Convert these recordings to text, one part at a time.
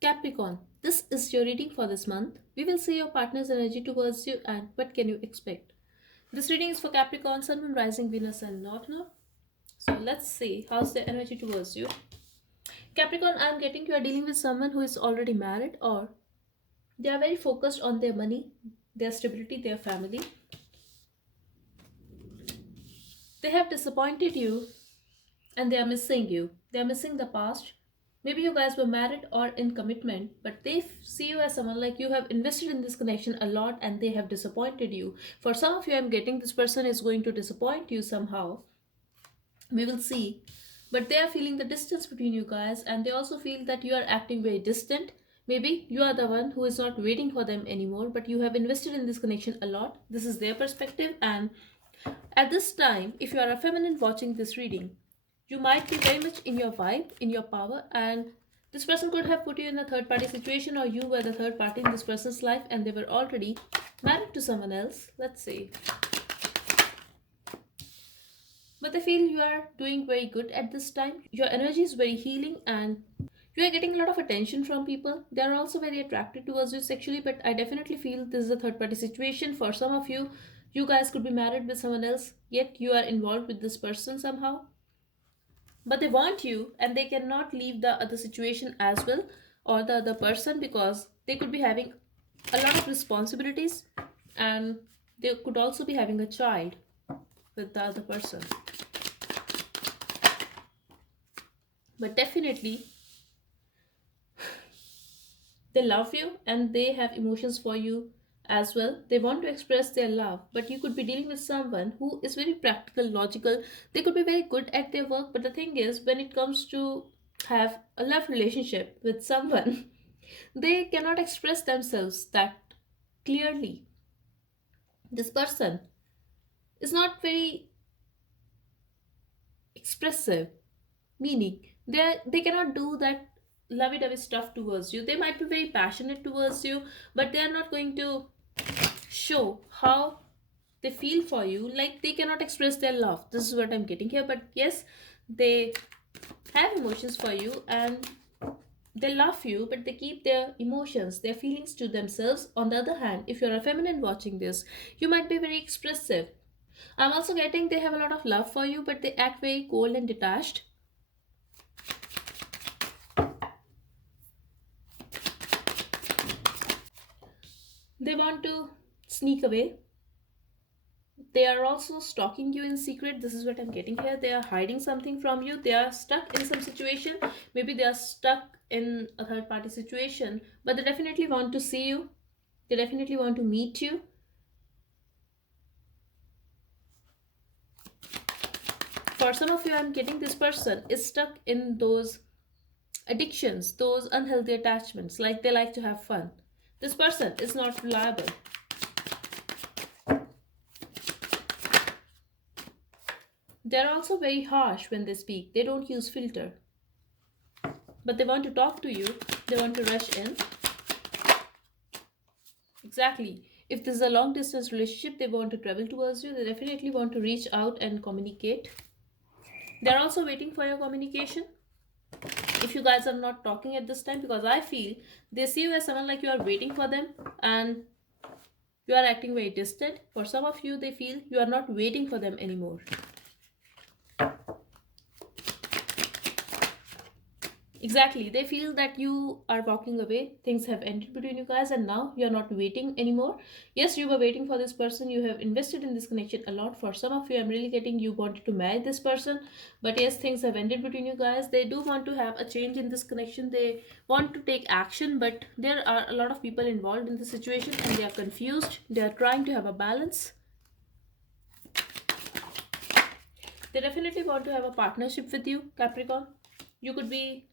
Capricorn, this is your reading for this month. We will see your partner's energy towards you and what can you expect. This reading is for Capricorn, Sun, Moon, Rising, Venus, and North Node. So let's see how's the energy towards you. Capricorn, I'm getting you are dealing with someone who is already married or they are very focused on their money, their stability, their family. They have disappointed you and they are missing you. They are missing the past. Maybe you guys were married or in commitment, but they see you as someone like you have invested in this connection a lot and they have disappointed you. For some of you, I'm getting this person is going to disappoint you somehow. We will see. But they are feeling the distance between you guys and they also feel that you are acting very distant. Maybe you are the one who is not waiting for them anymore, but you have invested in this connection a lot. This is their perspective, and at this time, if you are a feminine watching this reading, you might be very much in your vibe, in your power, and this person could have put you in a third party situation, or you were the third party in this person's life and they were already married to someone else. Let's see. But they feel you are doing very good at this time. Your energy is very healing and you are getting a lot of attention from people. They are also very attracted towards you sexually, but I definitely feel this is a third party situation. For some of you, you guys could be married with someone else, yet you are involved with this person somehow. But they want you and they cannot leave the other situation as well or the other person because they could be having a lot of responsibilities and they could also be having a child with the other person. But definitely they love you and they have emotions for you as well. They want to express their love, but you could be dealing with someone who is very practical, logical. They could be very good at their work, but the thing is, when it comes to have a love relationship with someone, they cannot express themselves that clearly. This person is not very expressive, meaning they cannot do that lovey-dovey stuff towards you. They might be very passionate towards you, but they are not going to show how they feel for you. Like they cannot express their love. This is what I'm getting here. But yes, they have emotions for you and they love you, but they keep their emotions, their feelings to themselves. On the other hand, if you're a feminine watching this, you might be very expressive. I'm also getting they have a lot of love for you, but they act very cold and detached. They want to sneak away. They are also stalking you in secret. This is what I'm getting here. They are hiding something from you. They are stuck in some situation. Maybe they are stuck in a third party situation, but they definitely want to see you. They definitely want to meet you. For some of you, I'm getting this person is stuck in those addictions, those unhealthy attachments, like they like to have fun. This person is not reliable. They're also very harsh when they speak. They don't use filter. But they want to talk to you. They want to rush in. Exactly. If this is a long distance relationship, they want to travel towards you. They definitely want to reach out and communicate. They're also waiting for your communication. If you guys are not talking at this time, because I feel they see you as someone like you are waiting for them and you are acting very distant. For some of you, they feel you are not waiting for them anymore. Exactly. They feel that you are walking away. Things have ended between you guys, and now you're not waiting anymore. Yes, you were waiting for this person. You have invested in this connection a lot. For some of you, I'm really getting you wanted to marry this person. But yes, things have ended between you guys. They do want to have a change in this connection. They want to take action, but there are a lot of people involved in the situation and they are confused. They are trying to have a balance. They definitely want to have a partnership with you, Capricorn. You could be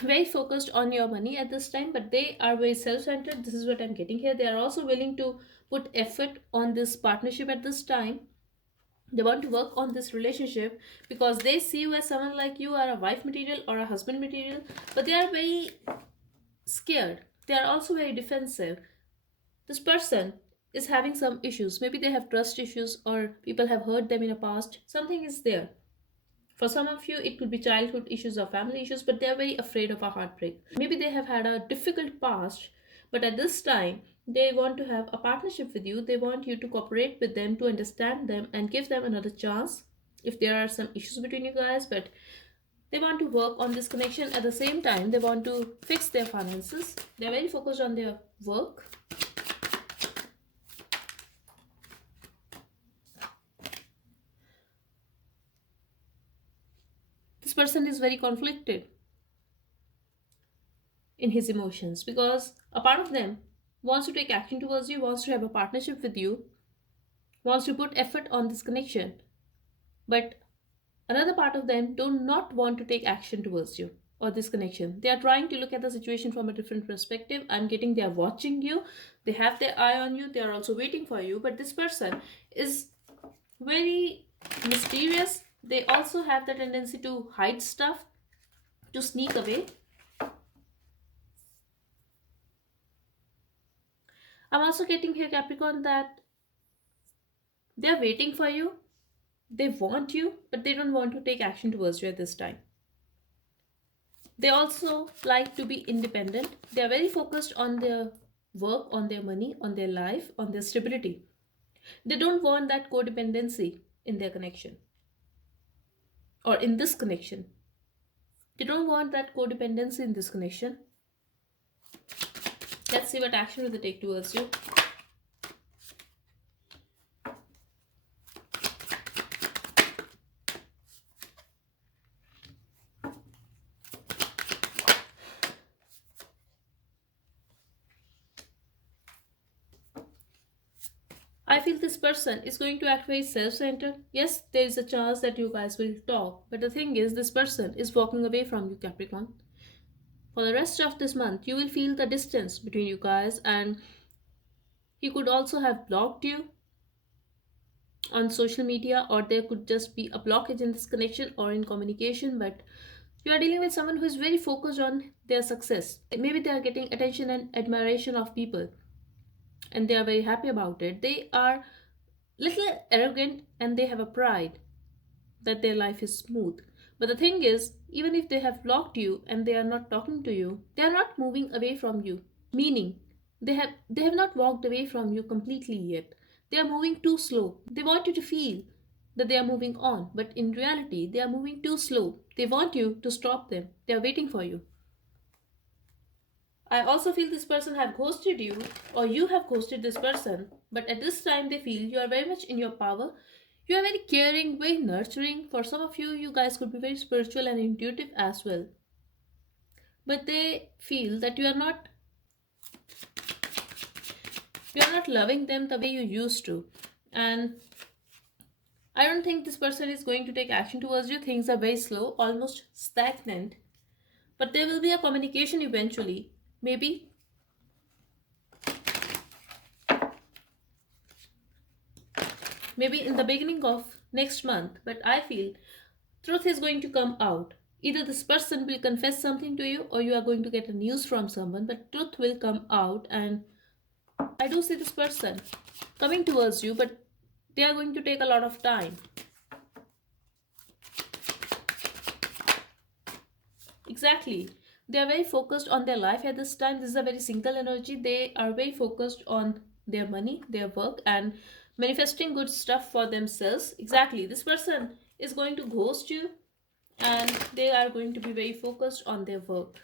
very focused on your money at this time, but they are very self-centered. This is what I'm getting here. They are also willing to put effort on this partnership at this time. They want to work on this relationship because they see you as someone like you are a wife material or a husband material, but they are very scared. They are also very defensive. This person is having some issues. Maybe they have trust issues or people have hurt them in the past. Something is there. For some of you, it could be childhood issues or family issues, but they're very afraid of a heartbreak. Maybe they have had a difficult past, but at this time, they want to have a partnership with you. They want you to cooperate with them, to understand them, and give them another chance if there are some issues between you guys. But they want to work on this connection. At the same time, they want to fix their finances. They're very focused on their work. This person is very conflicted in his emotions because a part of them wants to take action towards you, wants to have a partnership with you, wants to put effort on this connection. But another part of them do not want to take action towards you or this connection. They are trying to look at the situation from a different perspective. I'm getting they are watching you, they have their eye on you, they are also waiting for you. But this person is very mysterious. They also have the tendency to hide stuff, to sneak away. I'm also getting here, Capricorn, that they're waiting for you. They want you, but they don't want to take action towards you at this time. They also like to be independent. They are very focused on their work, on their money, on their life, on their stability. They don't want that codependency in their connection or in this connection. They don't want that codependency in this connection. Let's see what action will they take towards you. I feel this person is going to act very self centered. Yes, there is a chance that you guys will talk, but the thing is, this person is walking away from you, Capricorn. For the rest of this month, you will feel the distance between you guys, and he could also have blocked you on social media, or there could just be a blockage in this connection or in communication. But you are dealing with someone who is very focused on their success. Maybe they are getting attention and admiration of people, and they are very happy about it. They are little arrogant and they have a pride that their life is smooth. But the thing is, even if they have blocked you and they are not talking to you, they are not moving away from you. Meaning, they have not walked away from you completely yet. They are moving too slow. They want you to feel that they are moving on, but in reality, they are moving too slow. They want you to stop them. They are waiting for you. I also feel this person have ghosted you or you have ghosted this person, but at this time they feel you are very much in your power. You are very caring, very nurturing. For some of you, you guys could be very spiritual and intuitive as well. But they feel that you are not loving them the way you used to. And I don't think this person is going to take action towards you. Things are very slow, almost stagnant. But there will be a communication eventually. Maybe in the beginning of next month, but I feel truth is going to come out. Either this person will confess something to you or you are going to get a news from someone, but truth will come out. And I do see this person coming towards you, but they are going to take a lot of time. Exactly. They are very focused on their life at this time. This is a very single energy. They are very focused on their money, their work, and manifesting good stuff for themselves. Exactly. This person is going to ghost you and they are going to be very focused on their work,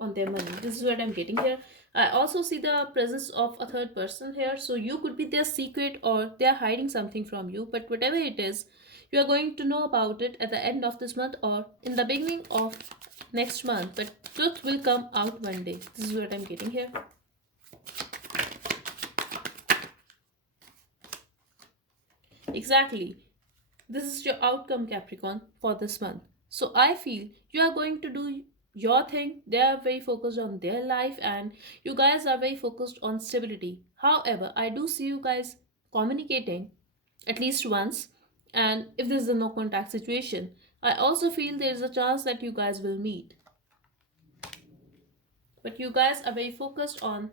on their money. This is what I'm getting here. I also see the presence of a third person here. So you could be their secret or they are hiding something from you. But whatever it is, you are going to know about it at the end of this month or in the beginning of next month. But truth will come out one day. This is what I'm getting here. Exactly. This is your outcome, Capricorn, for this month. So I feel you are going to do your thing. They are very focused on their life and you guys are very focused on stability. However, I do see you guys communicating at least once, and if this is a no contact situation, I also feel there is a chance that you guys will meet. But you guys are very focused on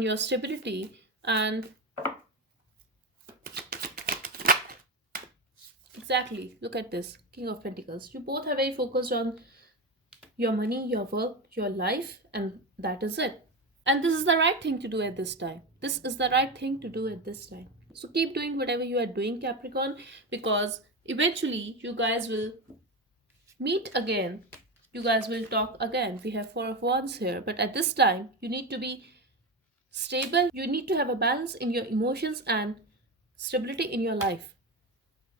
your stability, and Exactly. Look at this. King of Pentacles. You both are very focused on your money, your work, your life, and that is it. And this is the right thing to do at this time. This is the right thing to do at this time. So keep doing whatever you are doing, Capricorn, because eventually you guys will meet again. You guys will talk again. We have Four of Wands here. But at this time, you need to be stable. You need to have a balance in your emotions and stability in your life.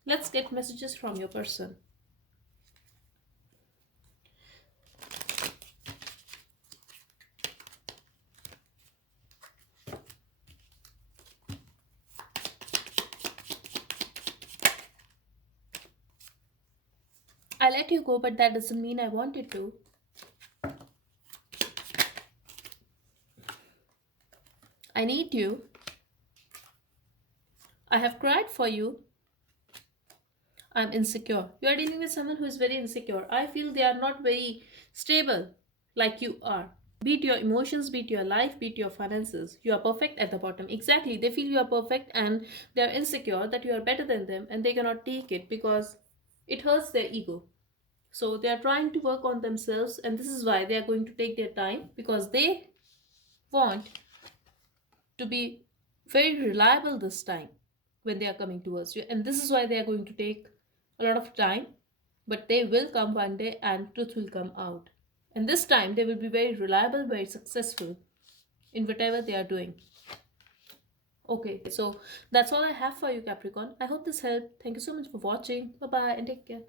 Let's get messages from your person. I let you go, but that doesn't mean I wanted to. I need you. I have cried for you. I'm insecure. You are dealing with someone who is very insecure. I feel they are not very stable like you are. Beat your emotions, beat your life, beat your finances. You are perfect at the bottom. Exactly. They feel you are perfect and they are insecure that you are better than them and they cannot take it because it hurts their ego. So they are trying to work on themselves and this is why they are going to take their time because they want to be very reliable this time when they are coming towards you. And this is why they are going to take a lot of time, but they will come one day and truth will come out. And this time they will be very reliable, very successful in whatever they are doing. Okay, so that's all I have for you, Capricorn. I hope this helped. Thank you so much for watching. Bye bye and take care.